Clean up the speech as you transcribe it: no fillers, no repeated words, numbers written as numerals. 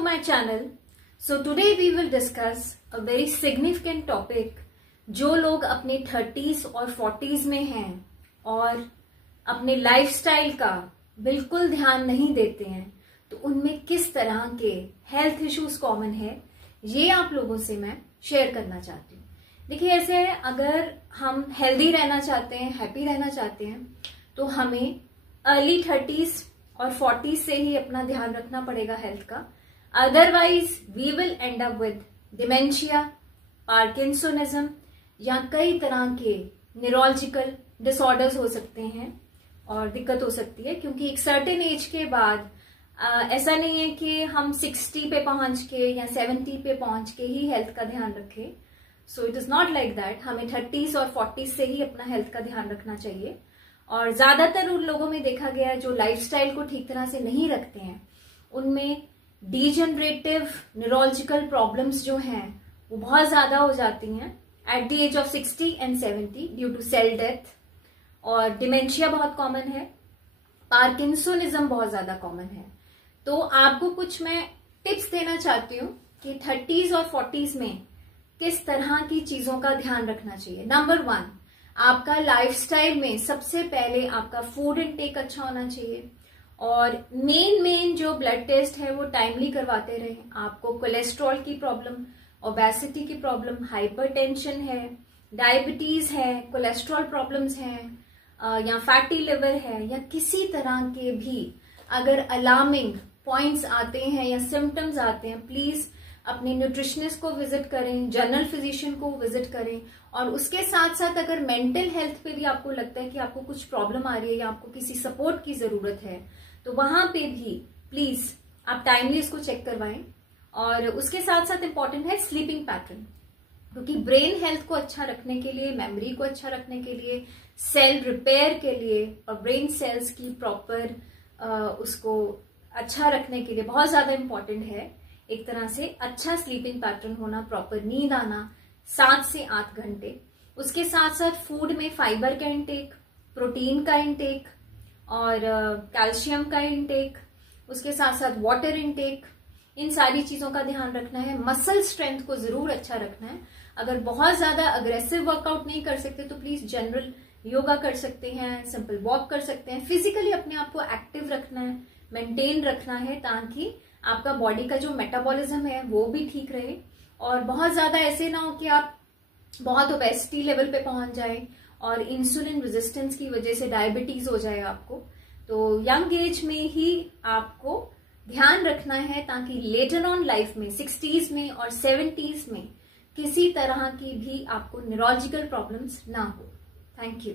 to my channel. So today we will discuss a very significant topic. जो लोग अपने 30s और 40s में हैं और अपने लाइफस्टाइल का बिल्कुल ध्यान नहीं देते हैं, तो उनमें किस तरह के हेल्थ इश्यूज कॉमन है, ये आप लोगों से मैं शेयर करना चाहती हूँ। देखिए, ऐसे है, अगर हम हेल्दी रहना चाहते हैं, हैप्पी रहना चाहते हैं, तो हमें अर्ली 30s और 40s से ही अपना ध्यान रखना पड़ेगा हेल्थ का। Otherwise we will end up with dementia, parkinsonism या कई तरह के न्यूरोलॉजिकल डिसऑर्डर्स हो सकते हैं और दिक्कत हो सकती है, क्योंकि एक सर्टेन एज के बाद ऐसा नहीं है कि हम 60 पे पहुंच के या 70 पे पहुंच के ही हेल्थ का ध्यान रखें। So it is not like that. हमें 30s और 40s से ही अपना हेल्थ का ध्यान रखना चाहिए। और ज्यादातर उन लोगों में देखा गया है जो लाइफस्टाइल को ठीक तरह से नहीं रखते हैं, उनमें डीजनरेटिव न्यूरोलॉजिकल प्रॉब्लम्स जो हैं वो बहुत ज्यादा हो जाती हैं at the age of 60 and 70 due to cell death. और डिमेंशिया बहुत कॉमन है, पार्किंसोनिज्म बहुत ज्यादा कॉमन है। तो आपको कुछ मैं टिप्स देना चाहती हूँ कि 30s और 40s में किस तरह की चीजों का ध्यान रखना चाहिए। नंबर 1, आपका लाइफस्टाइल में सबसे पहले आपका फूड इनटेक अच्छा होना चाहिए और मेन जो ब्लड टेस्ट है वो टाइमली करवाते रहें। आपको कोलेस्ट्रॉल की प्रॉब्लम, ओबेसिटी की प्रॉब्लम, हाइपरटेंशन है, डायबिटीज है, कोलेस्ट्रॉल प्रॉब्लम्स हैं या फैटी लिवर है या किसी तरह के भी अगर अलार्मिंग पॉइंट्स आते हैं या सिम्टम्स आते हैं, प्लीज अपने न्यूट्रिशनिस्ट को विजिट करें, जनरल फिजिशियन को विजिट करें। और उसके साथ साथ अगर मेंटल हेल्थ पे भी आपको लगता है कि आपको कुछ प्रॉब्लम आ रही है या आपको किसी सपोर्ट की जरूरत है, तो वहां पे भी प्लीज आप टाइमली इसको चेक करवाएं। और उसके साथ साथ इंपॉर्टेंट है स्लीपिंग पैटर्न, क्योंकि ब्रेन हेल्थ को अच्छा रखने के लिए, मेमोरी को अच्छा रखने के लिए, सेल रिपेयर के लिए और ब्रेन सेल्स की प्रॉपर उसको अच्छा रखने के लिए बहुत ज्यादा इंपॉर्टेंट है एक तरह से अच्छा स्लीपिंग पैटर्न होना, प्रॉपर नींद आना 7 से 8 घंटे। उसके साथ साथ फूड में फाइबर का इंटेक, प्रोटीन का इंटेक और कैल्शियम का इंटेक, उसके साथ साथ वाटर इंटेक, इन सारी चीजों का ध्यान रखना है। मसल स्ट्रेंथ को जरूर अच्छा रखना है। अगर बहुत ज्यादा अग्रेसिव वर्कआउट नहीं कर सकते तो प्लीज जनरल योगा कर सकते हैं, सिंपल वॉक कर सकते हैं। फिजिकली अपने आप को एक्टिव रखना है, मेंटेन रखना है, ताकि आपका बॉडी का जो मेटाबॉलिज्म है वो भी ठीक रहे। और बहुत ज्यादा ऐसे ना हो कि आप बहुत ओबेसिटी लेवल पे पहुंच जाए और इंसुलिन रेजिस्टेंस की वजह से डायबिटीज हो जाए आपको। तो यंग एज में ही आपको ध्यान रखना है, ताकि लेटर ऑन लाइफ में 60s में और 70s में किसी तरह की भी आपको न्यूरोलॉजिकल प्रॉब्लम्स ना हो। Thank you.